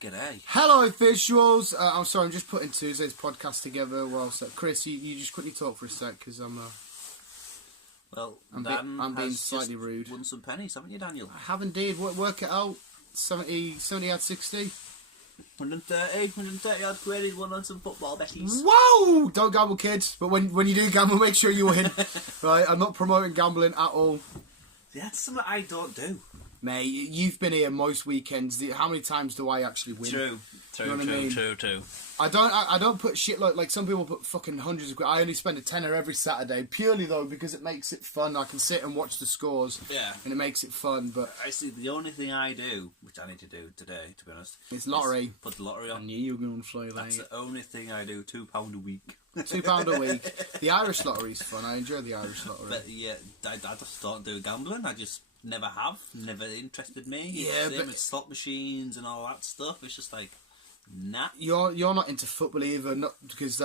G'day. Hello, visuals. I'm sorry, I'm just putting Tuesday's podcast together. Chris, you just quickly talk for a sec because I'm being slightly rude. Won some pennies, haven't you, Daniel? I have indeed. Work it out. 70 out 60. 130 odd quid. He's won on some football betties. Whoa! Don't gamble, kids. But when you do gamble, make sure you win. Right? I'm not promoting gambling at all. That's something I don't do. Mate, you've been here most weekends. How many times do I actually win? True. I don't put shit like some people put fucking hundreds of quid. I only spend a tenner every Saturday, purely though because it makes it fun. I can sit and watch the scores. Yeah. And it makes it fun. But I see the only thing I do, which I need to do today, to be honest, it's lottery. Put the lottery on. I knew you were going to say that. That's the only thing I do. £2 a week. £2 a week. The Irish lottery's fun. I enjoy the Irish lottery. But yeah, I just don't do gambling. I just never have. Never interested me. Yeah, same with slot machines and all that stuff. It's just like, nah. You're not into football either, not because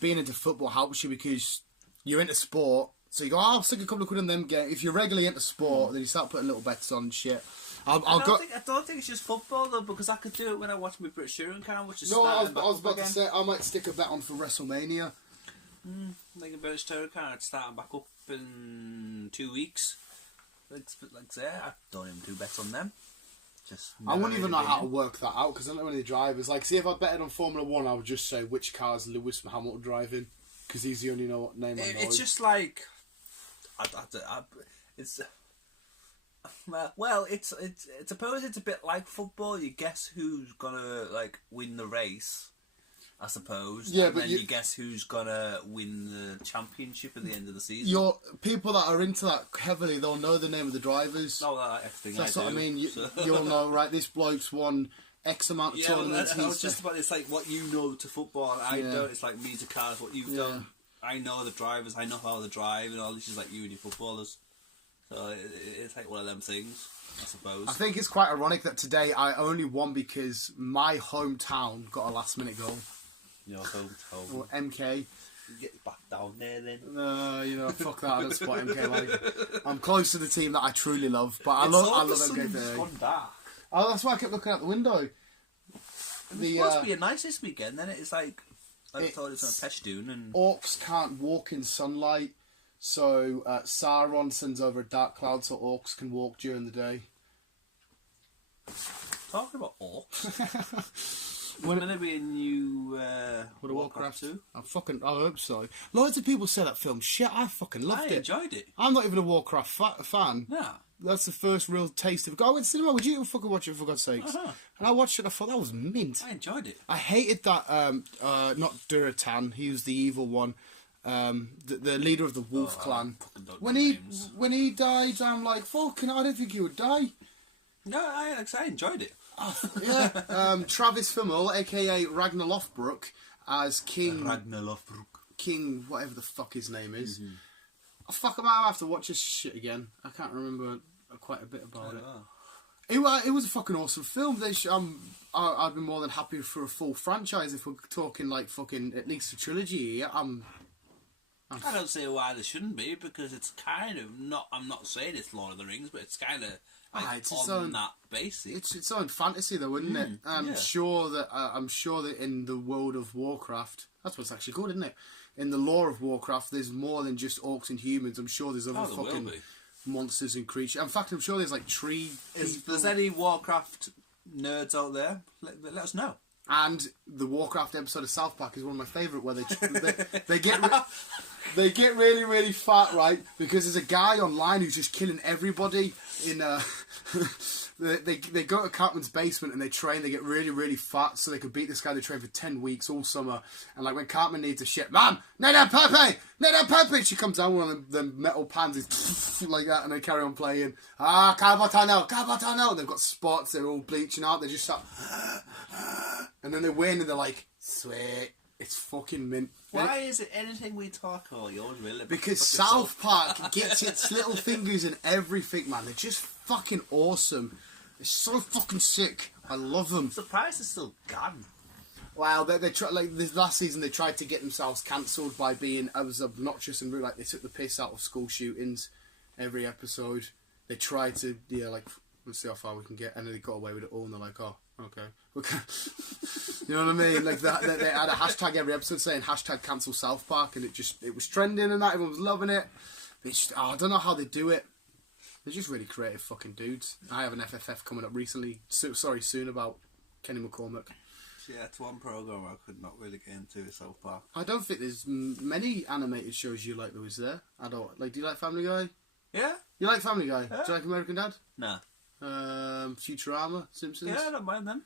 being into football helps you because you're into sport. So you go, I'll stick a couple of quid on them games. If you're regularly into sport, then you start putting little bets on shit. I don't think it's just football though, because I could do it when I watch my British touring car, which is I was about to say I might stick a bet on for WrestleMania. Like a British touring car, it's starting back up in 2 weeks. Like say, I don't even do bets on them. I wouldn't even know how to work that out because I don't know any drivers. Like, see, if I betted on Formula 1, I would just say which car's Lewis Hamilton driving because he's the only name I know. It's just like, it's suppose it's a bit like football. You guess who's gonna like win the race, I suppose. Yeah, and but then you guess who's gonna win the championship at the end of the season. Your people that are into that heavily, they'll know the name of the drivers. No, everything. That's what I mean. You'll know, right? This bloke's won X amount of tournaments. I was just about. It's like what you know to football. And I don't. It's like me to cars. What you've done. I know the drivers. I know how they drive, and all this is like you and your footballers. So it's like one of them things, I suppose. I think it's quite ironic that today I only won because my hometown got a last minute goal. Your hometown. Or MK. Get back down there then. Fuck that. I don't support MK. Like, I'm close to the team that I truly love, but I love MK. It's gone dark. Oh, that's why I kept looking out the window. It's supposed to be a nice this weekend, then it's like I thought it was on Peshtun and orcs can't walk in sunlight, so Sauron sends over a dark cloud so orcs can walk during the day. Talking about orcs. When will there be a new World of Warcraft 2? I hope so. Loads of people say that film shit. I fucking loved it. I enjoyed it. I'm not even a Warcraft fan. Yeah. That's the first real taste of it. I went to cinema. Would you even fucking watch it, for God's sakes? And I watched it. I thought that was mint. I enjoyed it. I hated that. Not Duratan. He was the evil one. The leader of the Wolf Clan. When he died, I'm like, fucking. I didn't think he would die. No, I enjoyed it. Yeah. Travis Fimmel, aka Ragnar Lothbrok, as King. Ragnar Lothbrok. King, whatever the fuck his name is. Mm-hmm. Oh, fuck, I might have to watch this shit again. I can't remember quite a bit about it. It was a fucking awesome film. I'd be more than happy for a full franchise if we're talking like fucking at least a trilogy here. I don't see why there shouldn't be because it's kind of not. I'm not saying it's Lord of the Rings, but it's kind of. It's on that basis. It's its own fantasy, though, isn't it? I'm sure that in the world of Warcraft, that's what it's actually called, isn't it? In the lore of Warcraft, there's more than just orcs and humans. I'm sure there's other fucking monsters and creatures. In fact, I'm sure there's like tree. If there's any Warcraft nerds out there, let us know. And the Warcraft episode of South Park is one of my favourite, where they get they get really, really fat, right? Because there's a guy online who's just killing everybody in they go to Cartman's basement and they train. They get really, really fat so they can beat this guy. They train for 10 weeks all summer. And like when Cartman needs a shit, Mom, need that puppy. She comes down with one of the metal pans, is like that, and they carry on playing. Carbatano. They've got spots. They're all bleaching out. They just start, and then they win and they're like, sweet. It's fucking mint. Why is it anything we talk about yours really? Because South Park gets its little fingers in everything, man. They're just fucking awesome. They're so fucking sick. I love them. I'm surprised it's still gone. Wow, they try, like this last season they tried to get themselves cancelled by being as obnoxious and rude. Like they took the piss out of school shootings. every episode. They try to, like, let's see how far we can get, and then they got away with it all, and they're like, oh, okay. You know what I mean? Like, they had a hashtag every episode saying hashtag cancel South Park, and it was trending and that, everyone was loving it. But it's just, I don't know how they do it. They're just really creative fucking dudes. I have an FFF coming up soon about Kenny McCormick. Yeah, it's one program I could not really get into, South Park. I don't think there's many animated shows you like, Louis, there. I don't. Like, do you like Family Guy? Yeah. You like Family Guy? Yeah. Do you like American Dad? Nah. Futurama, Simpsons? Yeah, I don't mind them.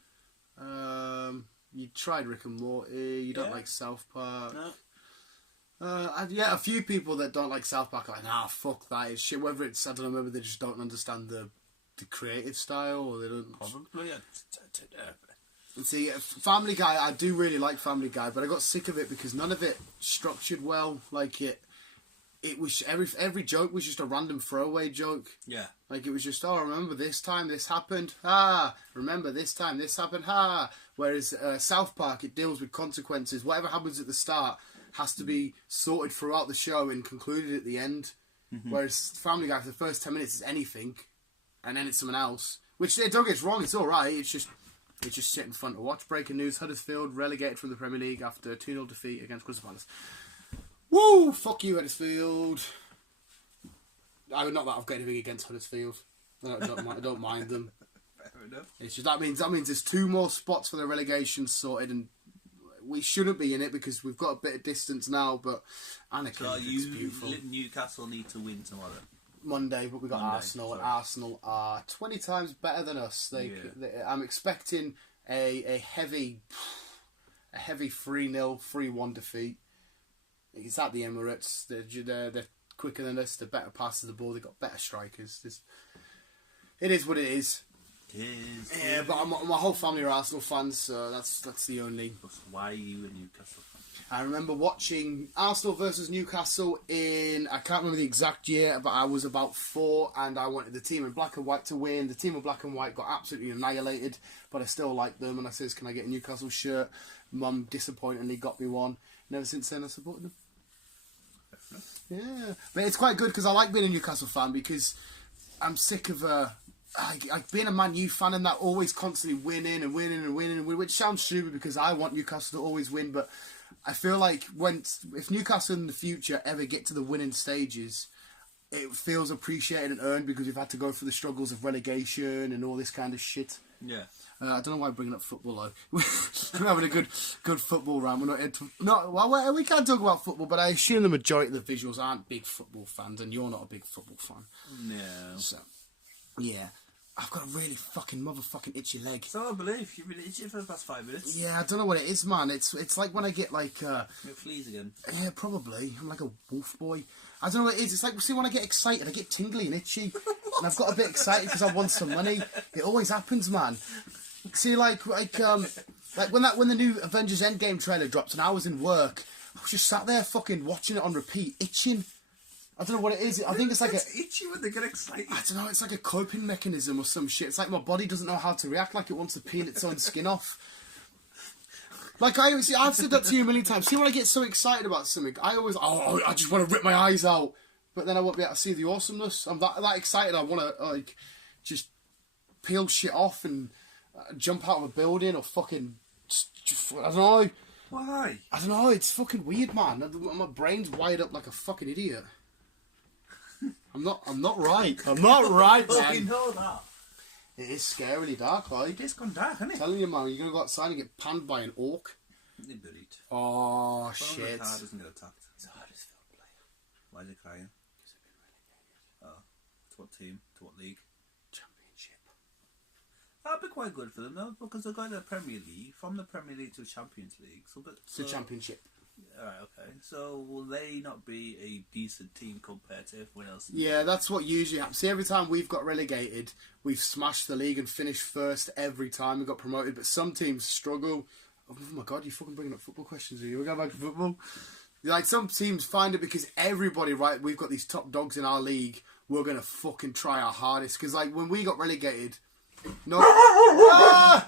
You tried Rick and Morty. You don't Yeah. like South Park. No. A few people that don't like South Park are like, nah, fuck that. It's shit. Whether it's, I don't know, maybe they just don't understand the creative style, or they don't. Probably. And see, Family Guy, I do really like Family Guy, but I got sick of it because none of it structured well. Like, it was, every joke was just a random throwaway joke. Yeah. Like, it was just, oh, remember this time this happened? Remember this time this happened? Whereas South Park, it deals with consequences. Whatever happens at the start has to be sorted throughout the show and concluded at the end. Mm-hmm. Whereas Family Guy, for the first 10 minutes is anything, and then it's someone else. Which, don't get us wrong, it's alright. It's just sitting fun to watch. Breaking news, Huddersfield relegated from the Premier League after a 2-0 defeat against Crystal Palace. Woo! Fuck you, Huddersfield. Not that I've got anything against Huddersfield. I don't mind them. Fair enough. It's just that means there's 2 more spots for the relegation sorted, and we shouldn't be in it because we've got a bit of distance now. But Anakin, it's beautiful. Newcastle need to win tomorrow. Monday, but we got Arsenal, and Arsenal are 20 times better than us. I'm expecting a heavy 3-0, 3-1 defeat. It's at the Emirates. They're quicker than us. They're better passes of the ball. They've got better strikers. It is what it is. Yeah, but my whole family are Arsenal fans, so that's the only. Why are you a Newcastle fan? I remember watching Arsenal versus Newcastle in, I can't remember the exact year, but I was about 4, and I wanted the team in black and white to win. The team in black and white got absolutely annihilated, but I still liked them, and I says, can I get a Newcastle shirt? Mum disappointingly got me one, and ever since then I supported them. Yeah, but it's quite good because I like being a Newcastle fan because I'm sick of like being a Man U fan and that always constantly winning, which sounds stupid because I want Newcastle to always win, but I feel like if Newcastle in the future ever get to the winning stages, it feels appreciated and earned because we've had to go through the struggles of relegation and all this kind of shit. Yeah. I don't know why I'm bringing up football though. We're having a good football round. We're not we can't talk about football, but I assume the majority of the visuals aren't big football fans, and you're not a big football fan. No. So, yeah. I've got a really motherfucking itchy leg. So I believe you've been itchy for the past 5 minutes. Yeah, I don't know what it is, man. It's like when I get like you get fleas again. Yeah, probably. I'm like a wolf boy. I don't know what it is. It's like, see, when I get excited, I get tingly and itchy, and I've got a bit excited because I won some money. It always happens, man. See, like when the new Avengers Endgame trailer dropped, and I was in work, I was just sat there fucking watching it on repeat, itching. I don't know what it is. I think it's like itchy when they get excited. I don't know. It's like a coping mechanism or some shit. It's like my body doesn't know how to react. Like it wants to peel its own skin off. Like I've said that to you a million times. See, when I get so excited about something, I just want to rip my eyes out. But then I won't be able to see the awesomeness. I'm that excited. I want to like just peel shit off and jump out of a building or fucking. I don't know. Why? I don't know. It's fucking weird, man. My brain's wired up like a fucking idiot. I'm not right. I'm not right, man. We know that. It is scarily dark, like. It's gone dark, isn't it? Telling you, man, you're going to go outside and get panned by an orc. You're bullied. Oh, Shit. shit. Car doesn't get attacked. It's a Huddersfield player. Why is he crying? Because they've been relegated. Oh. To what team? To what league? Championship. That'd be quite good for them, though, because they're going to the Premier League, from the Premier League to the Champions League. It's the Championship. Alright, okay. So will they not be a decent team compared to everyone else? Yeah, that's what usually happens. See, every time we've got relegated, we've smashed the league and finished first every time we got promoted. But some teams struggle. Oh my god, you're fucking bringing up football questions here. We're going back to football. Like, some teams find it because everybody, right, we've got these top dogs in our league. We're going to fucking try our hardest. Because, like, when we got relegated... No... Right!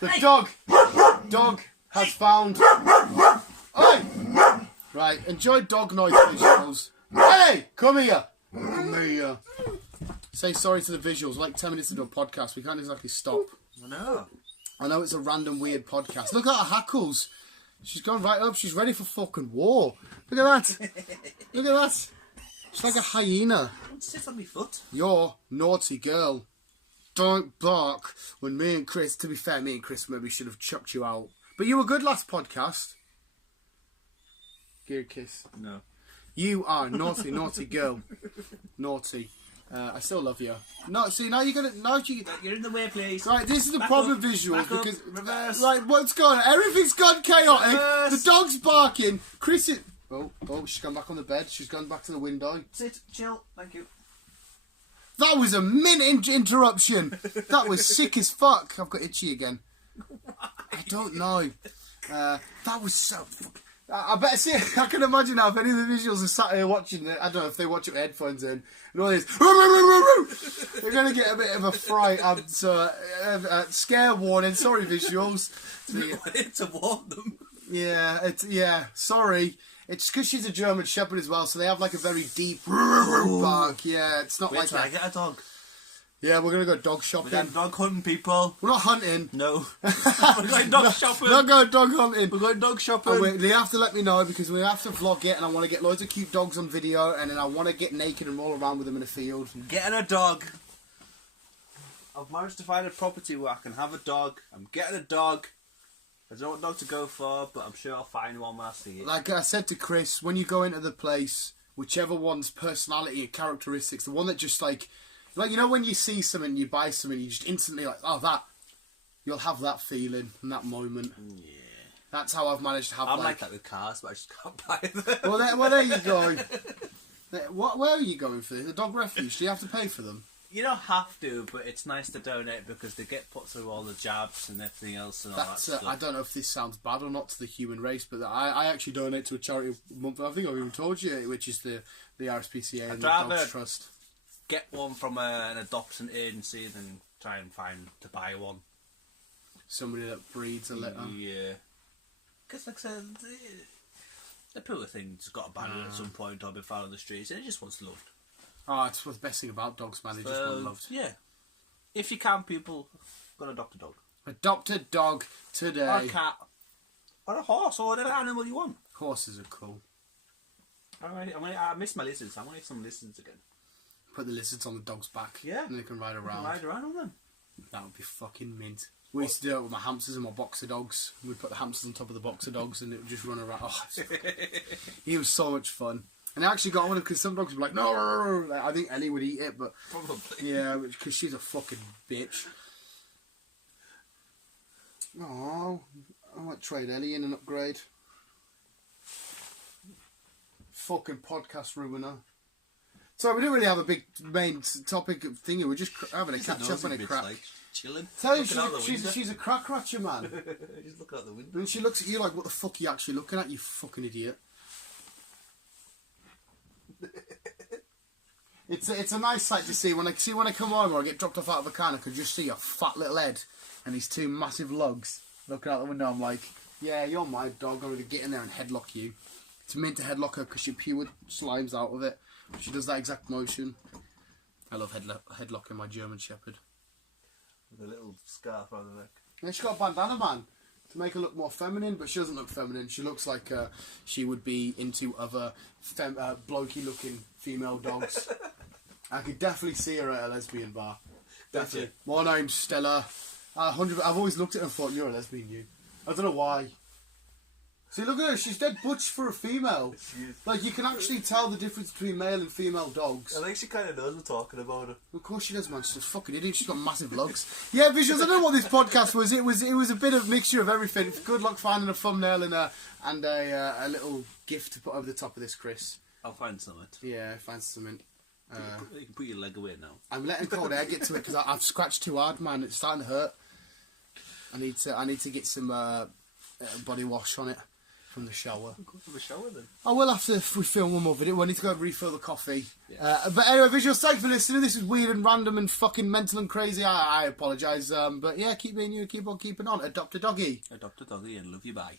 The dog has found... Oi! Right, enjoy dog noise visuals. Ellie, come here. Come here. Say sorry to the visuals. Like 10 minutes into a podcast, we can't exactly stop. I know it's a random weird podcast. Look at her hackles. She's gone right up. She's ready for fucking war. Look at that. Look at that. She's like a hyena. Don't sit on my foot. You're naughty girl. Don't bark. When me and Chris, to be fair, me and Chris maybe should have chucked you out. But you were good last podcast. Give her a kiss. No. You are naughty, naughty girl. Naughty. I still love you. No, see, now you're gonna. Now you're in the way, please. Right, this is the problem with visuals back because. up, reverse. Right, what's going on? Everything's gone chaotic. Reverse. The dog's barking. Chris is. Oh, she's gone back on the bed. She's gone back to the window. Sit, chill. Thank you. That was a minute interruption. That was sick as fuck. I've got itchy again. I don't know. That was so. I better see. I can imagine now if any of the visuals are sat here watching it. I don't know if they watch it with headphones in and all this. They're going to get a bit of a fright. So scare warning. Sorry, visuals. To warn them. Yeah. Sorry. It's because she's a German Shepherd as well, so they have like a very deep bark. Yeah, it's not like I get a dog. Yeah, we're gonna go dog shopping. We're going dog hunting, people. We're not hunting. No. We're going dog shopping. We're not going dog hunting. We're going dog shopping. They have to let me know because we have to vlog it, and I want to get loads of cute dogs on video, and then I want to get naked and roll around with them in a field. Getting a dog. I've managed to find a property where I can have a dog. I'm getting a dog. I don't know what dog to go for, but I'm sure I'll find one when I see it. Like I said to Chris, when you go into the place, whichever one's personality and characteristics, the one that just like you know when you see something, you buy something, you just instantly like, oh, that. You'll have that feeling in that moment. Yeah. That's how I've managed to have. I'm like that with cars, but I just can't buy them. Well, there you go. Where are you going for this? The dog refuge? Do you have to pay for them? You don't have to, but it's nice to donate because they get put through all the jabs and everything else and all that stuff. I don't know if this sounds bad or not to the human race, but I actually donate to a charity month. I think I've even told you, which is the RSPCA and the Dogs Trust. Get one from an adoption agency than try and find to buy one. Somebody that breeds a litter. Yeah. Because like I said, the poor thing's got abandoned at some point or been found on the streets and it just wants loved. Oh, it's the best thing about dogs, man. They just want loved. Yeah. If you can, people, go and adopt a dog. Adopt a dog today. Or a cat. Or a horse, or whatever animal you want. Horses are cool. I miss my lizards. I want to get some lizards again. Put the lizards on the dog's back. Yeah. And they can ride around. Ride around on them. That would be fucking mint. We used to do it with my hamsters and my boxer dogs. We'd put the hamsters on top of the boxer dogs and it would just run around. Oh, it was so much fun. And I actually got one because some dogs would be like, no. I think Ellie would eat it, but probably. Yeah, because she's a fucking bitch. Oh, I might trade Ellie in an upgrade. Fucking podcast ruiner. So we didn't really have a big main topic of thingy. We're just having a catch up and a crack. Like, chilling. Tell you, she's a crack ratcher, man. Just look out the window. And she looks at you like, what the fuck are you actually looking at, you fucking idiot? It's a nice sight to see. When I come home or I get dropped off out of a car and I can just see a fat little head and these two massive lugs looking out the window. I'm like, yeah, you're my dog. I'm going to get in there and headlock you. It's meant to headlock her because she pure slimes out of it. She does that exact motion. I love headlocking my German Shepherd. With a little scarf around the neck. Yeah, she's got a bandana, man, to make her look more feminine, but she doesn't look feminine. She looks like she would be into other blokey-looking female dogs. I could definitely see her at a lesbian bar. Definitely. My name's Stella. I've always looked at her and thought, you're a lesbian, you. I don't know why. See, look at her. She's dead butch for a female. She is. Like, you can actually tell the difference between male and female dogs. I think she kind of knows we're talking about her. Of course she does, man. She's a fucking idiot. She's got massive lugs. Yeah, visuals. I don't know what this podcast was. It was a bit of mixture of everything. Good luck finding a thumbnail and a little gift to put over the top of this, Chris. I'll find something. Yeah, find something. You can put your leg away now. I'm letting cold air get to it because I've scratched too hard, man. It's starting to hurt. I need to get some body wash on it from the shower. Go from the shower then. I will after we film one more video. We need to go refill the coffee. Yeah. But anyway, visuals, thanks for listening. This is weird and random and fucking mental and crazy. I apologise. But yeah, keep being you, keep on keeping on. Adopt a doggy. Adopt a doggy and love you, bye.